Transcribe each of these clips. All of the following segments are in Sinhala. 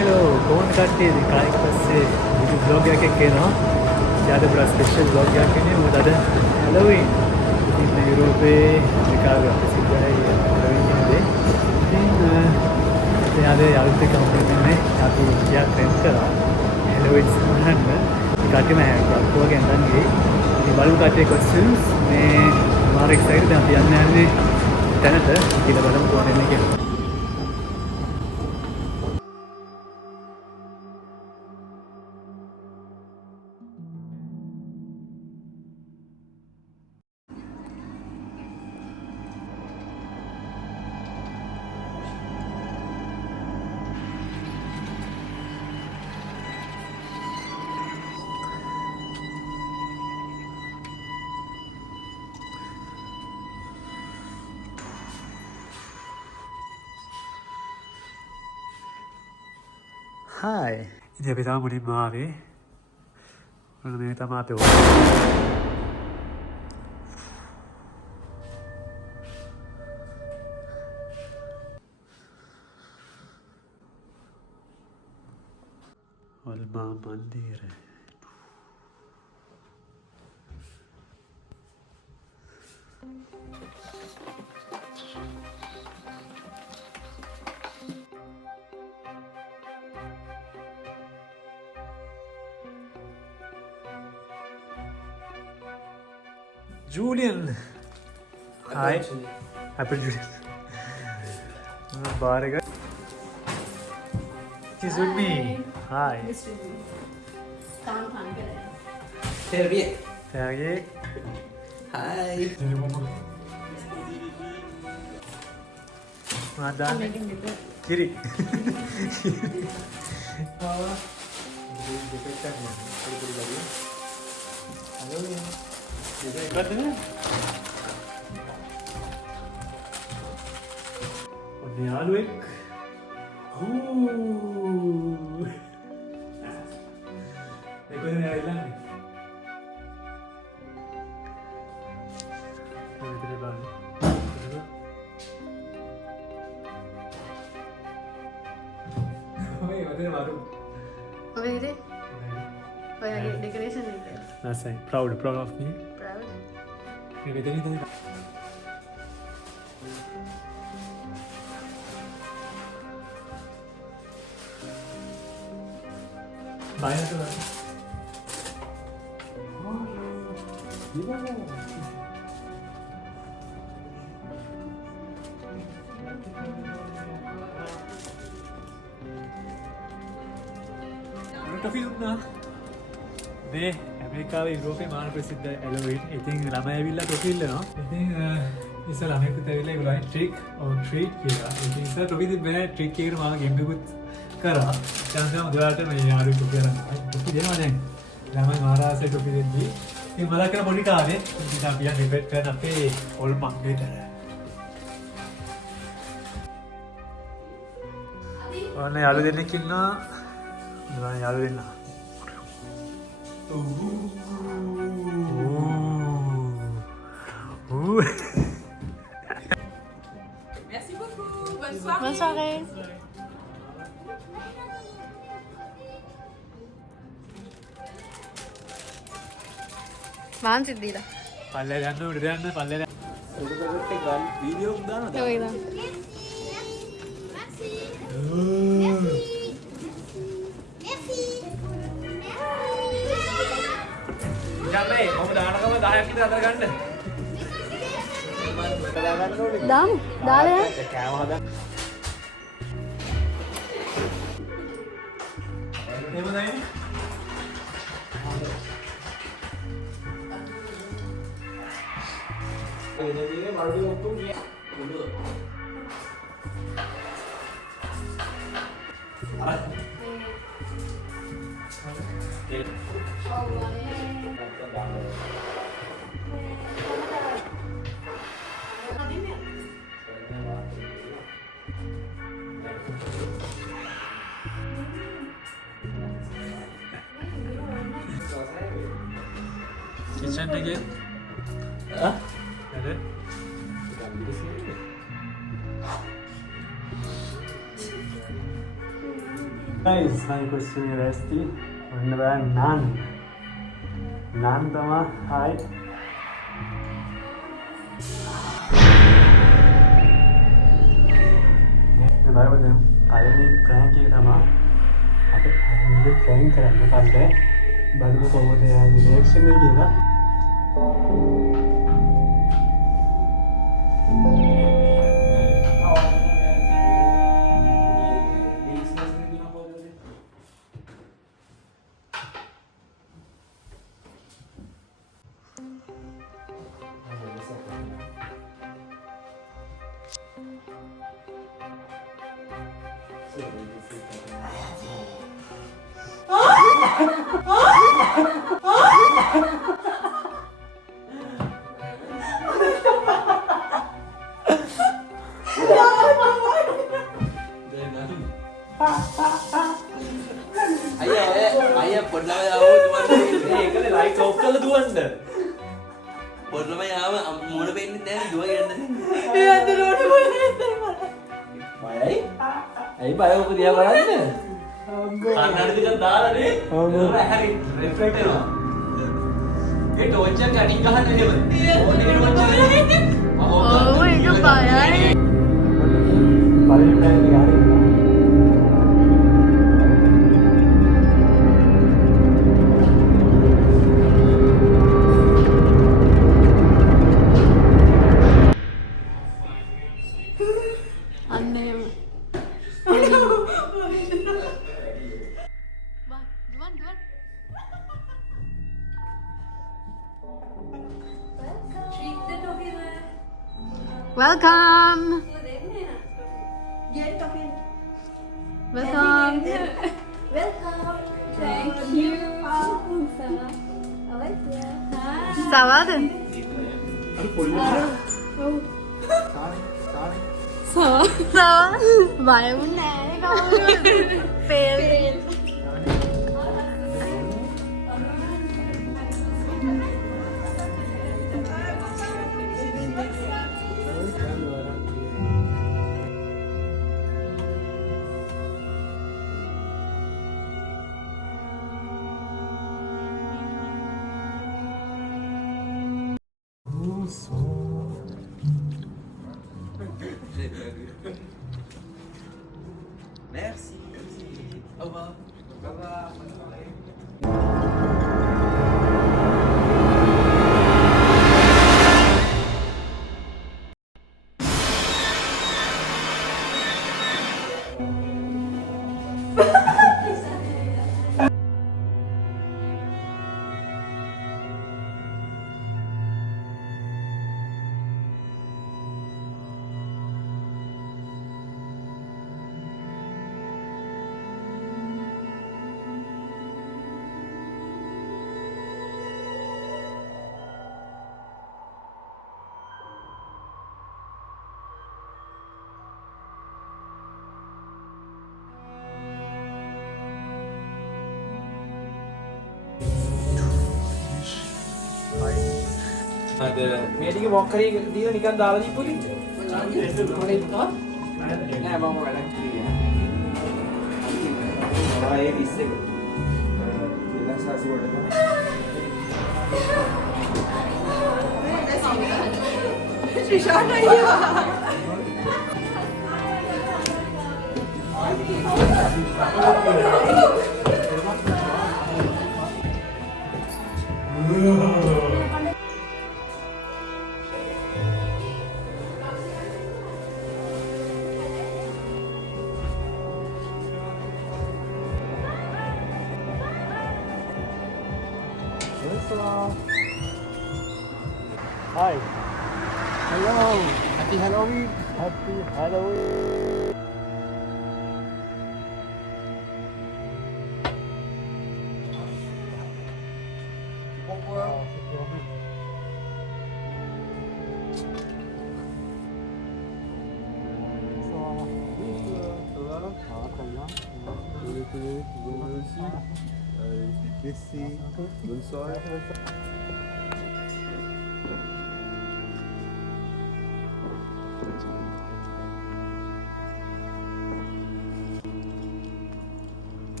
Hello, කොහොමද කට්ටිය? ඉතින් කායික පස්සේ video vlog එකක් එනවා. ඊට පස්සේ ස්පෙෂල් vlog එකක් එන්නේ මොකද අද Halloween. ඉතින් යුරෝපයේ ඒකාග්‍ර ප්‍රසිද්ධයි Halloween කියන්නේ. ඉතින් අද යාළුත් එක්ක හම්බෙන්නේ අපි ටිකක් රෙන්ට් කරා Halloween සමහරන්න. කට්ටියම හැංගක් වගේ අඳන් ගියේ. ඉතින් බලමු කට්ටිය costumes මේ මාර එක්සයිටඩ් අපි යන්නේ තැනට. ඉතින් බලමු කොහොමද එන්නේ කියලා. Hi. ඉතින් අපි තාම මුලින්ම ආවේ. ඔන්න මේ තමයි අපේ ඔල්මා මන්දිරය. Julian. Hi. Happy Julian. Baraga. She's with me. Hi. Terbiye. Terbiye. Hi. Madan. Kiri. Hello. Bisa ikut dengan? Oh, ni Alwek. Oh. Ikut dengan Ailan ni. Kami terlibat. Oh, ini macam baru. Oh, ini? Oh, yang decoration ni. Nice, proud of me. Proud. Ini betul ni. Bayar tu lah. Oh, di mana? Tapi na. Deh. ඇමරිකාවේ යුරෝපයේ මාන ප්‍රසිද්ධ Halloween. ඉතින් ළමයි ඇවිල්ලා ටොෆි ඉල්ලනවා. ඉතින් ඉතින් ළමයෙකුත් ඇවිල්ලා ඉවරයි ට්‍රික් ඔන් ට්‍රීට් කියලා. ඉතින් ඉතින් ටොෆි දෙන්නේ ට්‍රික් එකකට මාව ගෙම්බෙකුත් කරා. chance එක මුදලාට මේ යාළුවෙක් ටොෆි අරන්. ටොෆි දෙනවා දැන්. ළමයි මාරාසේ ටොෆි දෙද්දි ඉතින් මලක් කරන පොඩි කාලේ ඉතින් අපි යන් රිපෙට් කරන අපේ ඔල් මංගෙට. ඔන්න යාළුවෝ දෙන්නෙක් ඉන්නවා. මොනවා යාළුවෝ දෙන්නා. Merci beaucoup. Bonne soirée. Bonne soirée. मान सिद्धि ला පල්ලේ යන්න උඩ යන්න පල්ලේ Video dah. तो एकदम Jamai, kamu dah nak kamu dah yang kita ada kan? दाम डाल है Kau ada. Ini mana ini? Ini baru untuk dia. Dulu. kitchen again. Hah? Ada? Di sini. Guys, my question is resti. And naan. Naan tama. Hi. මේ බලන්න දැන් පළවෙනි ප්‍රෑන්ක් එක තමයි අපි හැමෝම ප්‍රෑන්ක් කරන්න පස්සේ බලමු කොහොමද යාගේ රියැක්ෂන් එක කියලා. අයියා පොඩ්ඩක් ආවොත් මම ඒකනේ ලයිට් ඔෆ් කරලා දුවන්න. පොඩ්ඩම යාම මොන වෙන්නේ නැහැ දුවගෙන යන්න. ඒ අතනට මොනේ බයයි? ඇයි බය ඔබ දිහා බලන්නේ? කන්නඩි ටිකක් දාලා නේ. ඒක හැරි රිෆ්ලෙක්ට් වෙනවා. ඒ ටෝච් එක කණින් ගහන්න එහෙම. ඕනේ ටෝච් එක. Oh, ඒක බයයි. පළවෙනි ප්‍රෑන්ක් එක හරියට. අන්න එහෙම. දුවන්. Treat the doggy there. Welcome. Get doggy. Welcome. Welcome. Thank you. I like that. Hi. සවාද? සවා. බය වුණේ නැහැ කවුරුත්. Fail. Merci. Au revoir. Bye bye. අද මේ ටික මොකක් හරි දීලා නිකන් දාලා දීපුවද? නෑ මම වැඩක් කිව්වා. ඒ 20 එක. ඉලක්ක සාසි වලට. Trishana here. Hi. Hello. Happy Halloween. Happy Halloween. Bonsoir.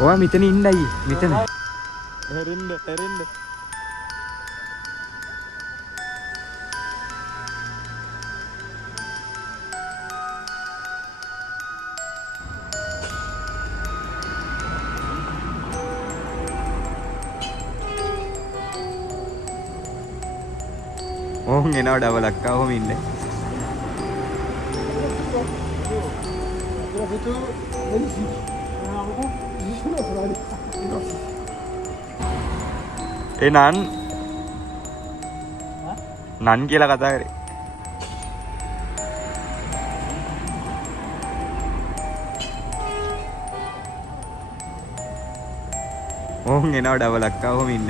ඔයා මෙතන ඉන්නයි මෙතන. හැරෙන්න. ඕන් එනවා ඩබලක් අවම ඉන්න. ඒ නන් කියලා කතා කරේ. ඕන් එනවා ඩබලක් අවම ඉන්න.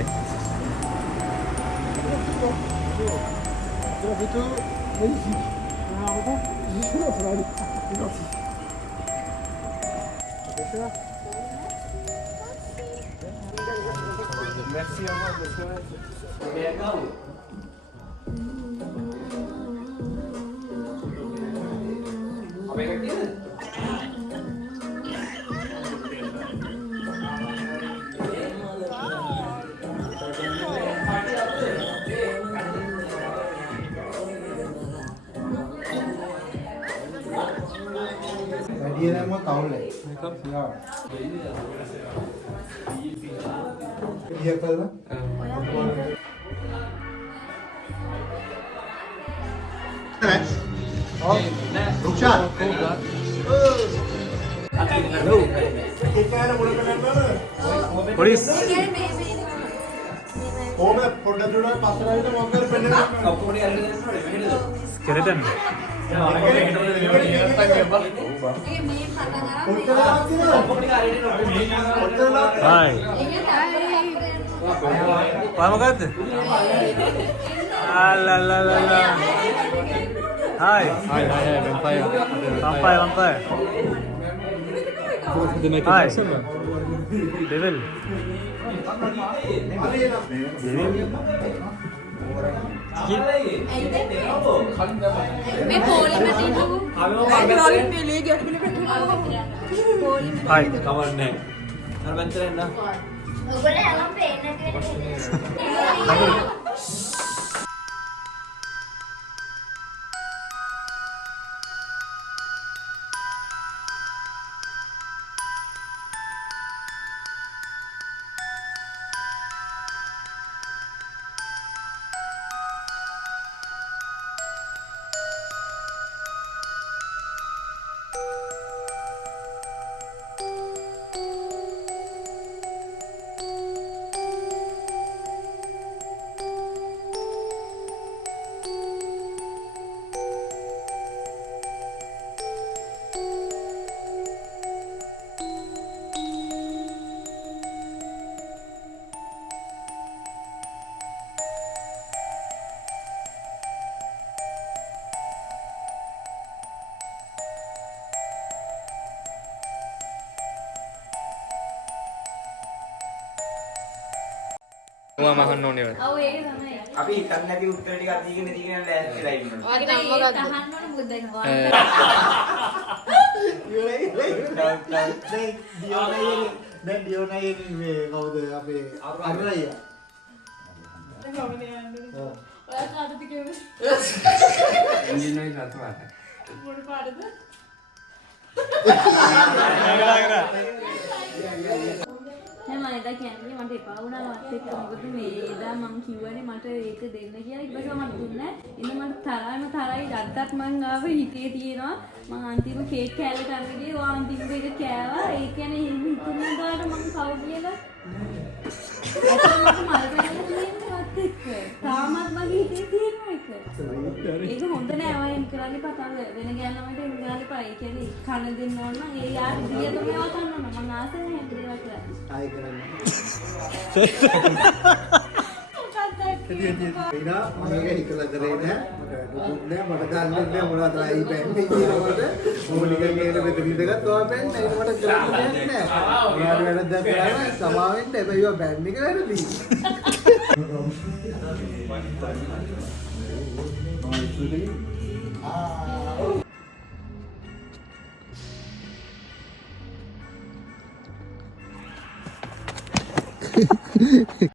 Dia nak mau tahu leh. Ya. Dia apa? Oh, Ruksan. Hello. Kita ada mula kenapa? Polis. Oh, मैं फोटो जुड़ा पात्रा itu mau कर पहले. Skeleton. Hai. Apa මොකද්ද? ආලලලල. Hai. Hai, vampire. Vampire. Hi. Devil. මේ පොලිමට ඉන්නකෝ. පොලිම පිළි ගැට පිළි පොලිම. Hi. කවන්නේ. අර බන්තරෙන් නා. ඔයගොල්ලෝ හැමෝම පේන්න කියලා. ඔයා මහන්න ඕනේ වල. ඔව් ඒක තමයි. අපි හිතන්නේ නැති උත්තර ටිකක් දීගෙන ලෑස්තිලා ඉන්නවා. ඔයාගේ නම මොකක්ද? අහන්න ඕන මොකද දැන් Dan Diona ini kau tu apa? Apa ya? ඔයා කාටද කියන්නේ? ඉංජිනේරි නතුවාට. මොන පාඩද? මම එදා කියන්නේ මට එපා වුණා වත් එක්ක මොකද මේ එදා මං කිව්වනේ මට ඒක දෙන්න කියලා ඊට පස්සේ මට දුන්නේ ඉතින් මට තරයි අද්දත් මං ආව හිතේ තියෙනවා මං අන්තිම කේක් කෑල්ල ගන්න ගියේ ඔය අන්තිම එක කෑවා ඒ කියන්නේ හිතුනේ දාට මං කවු කියලා ඒක මල් ගන්න තියෙන්නේ වත් එක්ක තාමත් මගේ හිතේ තියෙනවා ඒක හොඳ නෑ ඔය එම් කරන්නේ පතංග වෙන ගෑනමට එම් කරන්නේ පා ඒ කියන්නේ කන දෙන්න ඕන නම් ඒ යාර දිය තමයි වතන්න ඕන මං ආසයි හැදේවා කරා Hai kerana. Ina, mereka ikut kerana, duduknya, mereka kantornya mulai terakhir pendek ni, mereka komunikasi kita betul betul kan, tua pendek, mereka kerana pendek, mereka ada kerana sama pendek, tapi juga pendek kerana ni.